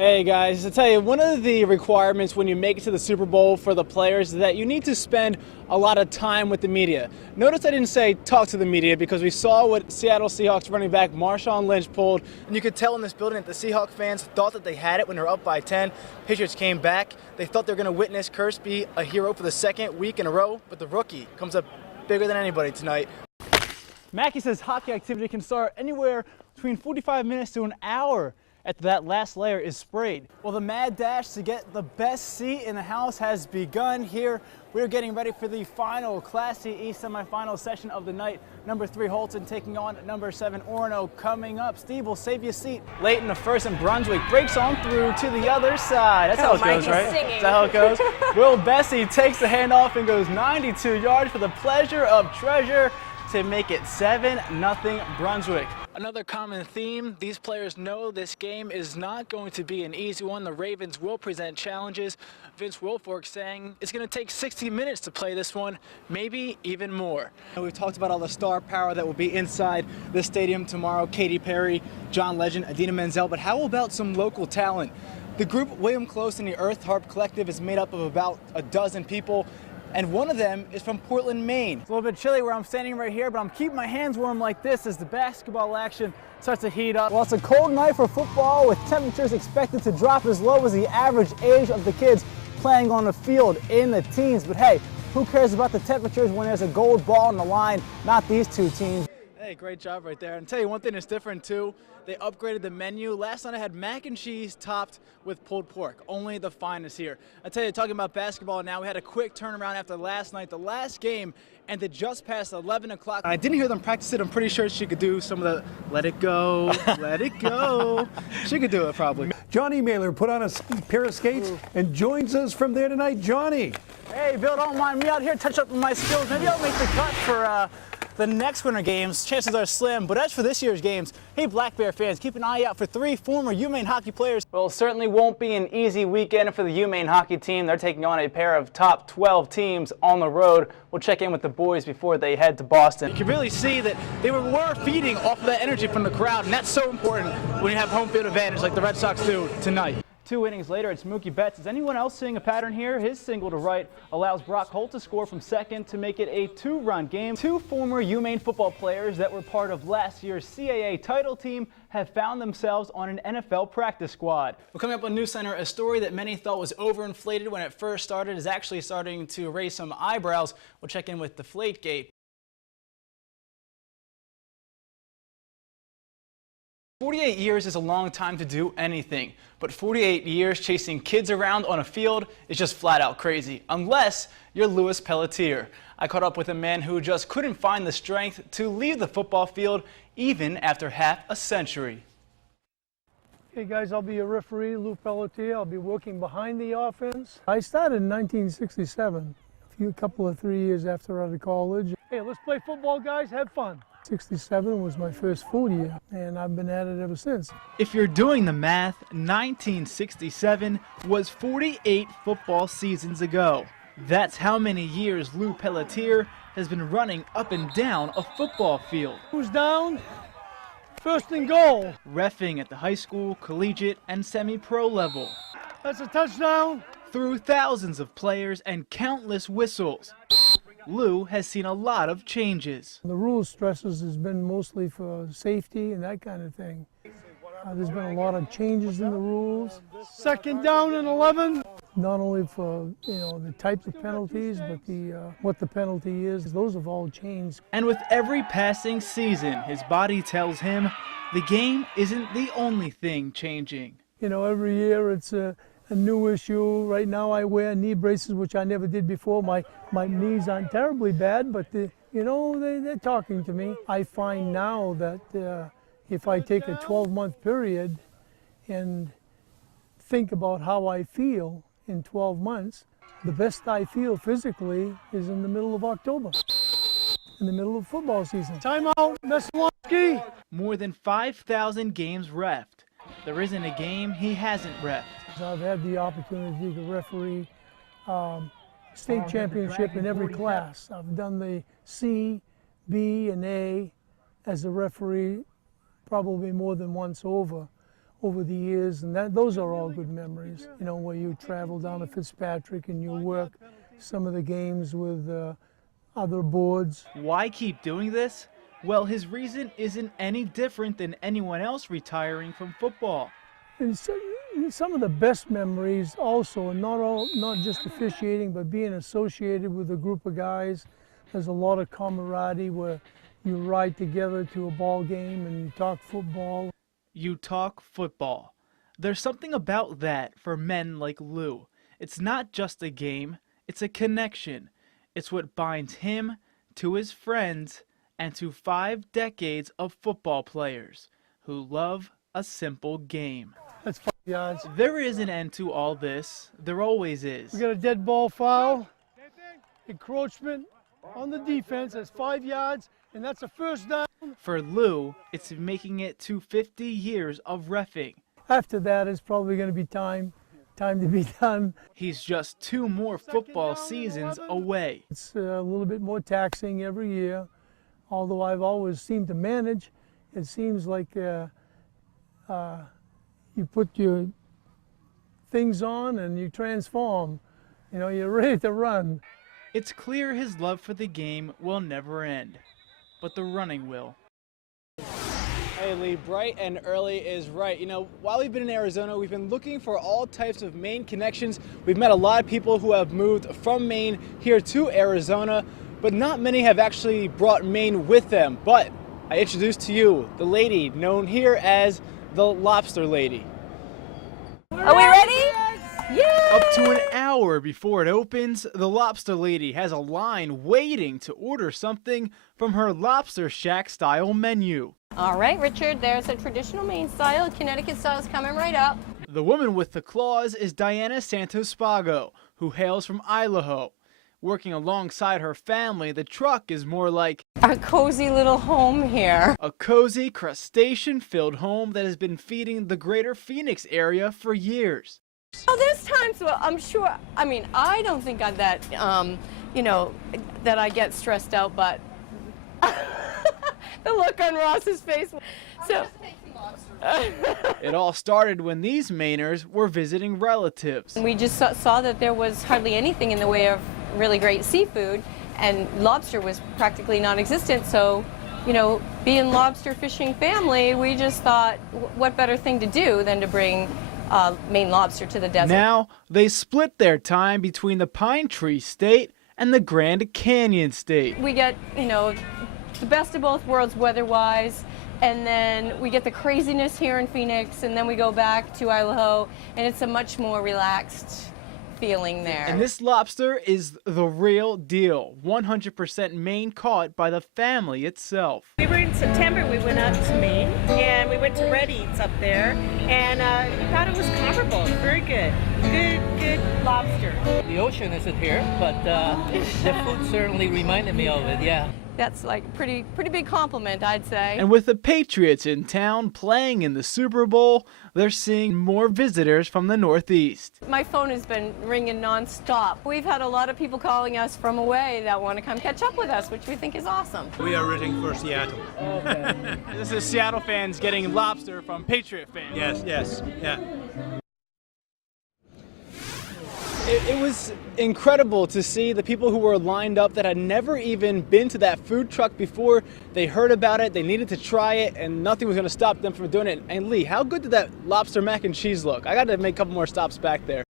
Hey guys, I tell you, one of the requirements when you make it to the Super Bowl for the players is that you need to spend a lot of time with the media. Notice I didn't say talk to the media because we saw what Seattle Seahawks running back Marshawn Lynch pulled. And you could tell in this building that the Seahawks fans thought that they had it when they were up by 10. Patriots came back. They thought they were going to witness Kearse be a hero for the second week in a row, but the rookie comes up bigger than anybody tonight. Mackey says hockey activity can start anywhere between 45 minutes to an hour after that last layer is sprayed. Well, the mad dash to get the best seat in the house has begun here. We're getting ready for the final Class C East semifinal session of the night. Number 3 Holton taking on number 7 Orono coming up. Steve will save you a seat late in the first, and Brunswick breaks on through to the other side. That's how it goes, right? That's how it goes. Will Bessie takes the handoff and goes 92 yards for the pleasure of treasure to make it 7-0 Brunswick. Another common theme, these players know this game is not going to be an easy one. The Ravens will present challenges. Vince Wilfork saying it's going to take 60 minutes to play this one, maybe even more. And we've talked about all the star power that will be inside the stadium tomorrow. Katy Perry, John Legend, Idina Menzel, but how about some local talent? The group William Close and the Earth Harp Collective is made up of about a dozen people, and one of them is from Portland, Maine. It's a little bit chilly where I'm standing right here, but I'm keeping my hands warm like this as the basketball action starts to heat up. Well, it's a cold night for football with temperatures expected to drop as low as the average age of the kids playing on the field in the teens. But hey, who cares about the temperatures when there's a gold ball on the line? Not these two teams. Hey, great job right there. And tell you one thing that's different too, they upgraded the menu. Last night I had mac and cheese topped with pulled pork. Only the finest here. I tell you, talking about basketball now, we had a quick turnaround after last night. The last game ended just past 11 o'clock. I didn't hear them practice it. I'm pretty sure she could do some of the let it go, let it go. She could do it probably. Johnny Mailer put on a pair of skates and joins us from there tonight. Johnny. Hey, Bill, don't mind me out here, touch up my skills. Maybe I'll make the cut for the next winter games. Chances are slim, but as for this year's games, hey Black Bear fans, keep an eye out for 3 former UMaine hockey players. Well, it certainly won't be an easy weekend for the UMaine hockey team. They're taking on a pair of top 12 teams on the road. We'll check in with the boys before they head to Boston. You can really see that they were feeding off of that energy from the crowd, and that's so important when you have home field advantage like the Red Sox do tonight. 2 innings later, it's Mookie Betts. Is anyone else seeing a pattern here? His single to right allows Brock Holt to score from second to make it a 2-run game. 2 former UMaine football players that were part of last year's CAA title team have found themselves on an NFL practice squad. Well, coming up on News Center, a story that many thought was overinflated when it first started is actually starting to raise some eyebrows. We'll check in with Deflategate. 48 years is a long time to do anything, but 48 years chasing kids around on a field is just flat out crazy, unless you're Louis Pelletier. I caught up with a man who just couldn't find the strength to leave the football field even after half a century. Hey guys, I'll be your referee, Lou Pelletier. I'll be working behind the offense. I started in 1967, a couple of 3 years after out of college. Hey, let's play football, guys, have fun. 67 was my first full year, and I've been at it ever since. If you're doing the math, 1967 was 48 football seasons ago. That's how many years Lou Pelletier has been running up and down a football field. Who's down? First and goal. Reffing at the high school, collegiate, and semi-pro level. That's a touchdown. Through thousands of players and countless whistles, Lou has seen a lot of changes. The rule stresses has been mostly for safety and that kind of thing. There's been a lot of changes in the rules. Second down and 11. Not only for the types of penalties, but what the penalty is. Those have all changed. And with every passing season, his body tells him the game isn't the only thing changing. Every year it's a new issue. Right now I wear knee braces, which I never did before. My knees aren't terribly bad, but they're talking to me. I find now that if I take a 12-month period and think about how I feel in 12 months, the best I feel physically is in the middle of October, in the middle of football season. Timeout, Meslowski. More than 5,000 games reffed. There isn't a game he hasn't reffed. I've had the opportunity to referee state championship in every class. I've done the C, B, and A as a referee probably more than once over. over the years, and those are all good memories. You know, where you travel down to Fitzpatrick and you work some of the games with other boards. Why keep doing this? Well, his reason isn't any different than anyone else retiring from football. And so, some of the best memories also, not just officiating, but being associated with a group of guys. There's a lot of camaraderie where you ride together to a ball game and you talk football. You talk football. There's something about that for men like Lou. It's not just a game, it's a connection. It's what binds him to his friends and to 5 decades of football players who love a simple game. That's 5 yards. There is an end to all this. There always is. We got a dead ball foul, encroachment on the defense. That's 5 yards, and that's a first down. For Lou, it's making it to 50 years of reffing. After that, it's probably going to be time to be done. He's just 2 more football seasons away. It's a little bit more taxing every year, although I've always seemed to manage. It seems like you put your things on and you transform. You know, you're ready to run. It's clear his love for the game will never end, but the running will. Hey Lee, bright and early is right. You know, while we've been in Arizona, we've been looking for all types of Maine connections. We've met a lot of people who have moved from Maine here to Arizona, but not many have actually brought Maine with them. But I introduce to you the lady known here as the Lobster Lady. Are we ready? Yeah! Up to an hour before it opens, the Lobster Lady has a line waiting to order something from her Lobster Shack style menu. All right, Richard, there's a traditional Maine style. Connecticut style is coming right up. The woman with the claws is Diana Santos Spago, who hails from Idaho. Working alongside her family, the truck is more like Our cozy little home here. a cozy, crustacean-filled home that has been feeding the greater Phoenix area for years. Oh, there's times where I'm sure, I mean, I don't think I'm that, you know, that I get stressed out, but the look on Ross's face. So. It all started when these Mainers were visiting relatives. We just saw that there was hardly anything in the way of really great seafood, and lobster was practically non-existent. So, you know, being lobster fishing family, we just thought, what better thing to do than to bring Maine lobster to the desert. Now, they split their time between the Pine Tree State and the Grand Canyon State. We get, you know, the best of both worlds weather-wise, and then we get the craziness here in Phoenix, and then we go back to Idaho, and it's a much more relaxed feeling there. And this lobster is the real deal, 100% Maine caught by the family itself. We were in September, we went up to Maine, and we went to Red Eats up there, and we thought it was comparable. Very good. Good lobster. The ocean isn't here, but the food certainly reminded me of it, yeah. That's like a pretty big compliment, I'd say. And with the Patriots in town playing in the Super Bowl, they're seeing more visitors from the Northeast. My phone has been ringing nonstop. We've had a lot of people calling us from away that want to come catch up with us, which we think is awesome. We are rooting for Seattle. Okay. This is Seattle fans getting lobster from Patriot fans. Yes, yeah. It was incredible to see the people who were lined up that had never even been to that food truck before. They heard about it, they needed to try it, and nothing was going to stop them from doing it. And Lee, how good did that lobster mac and cheese look? I got to make a couple more stops back there.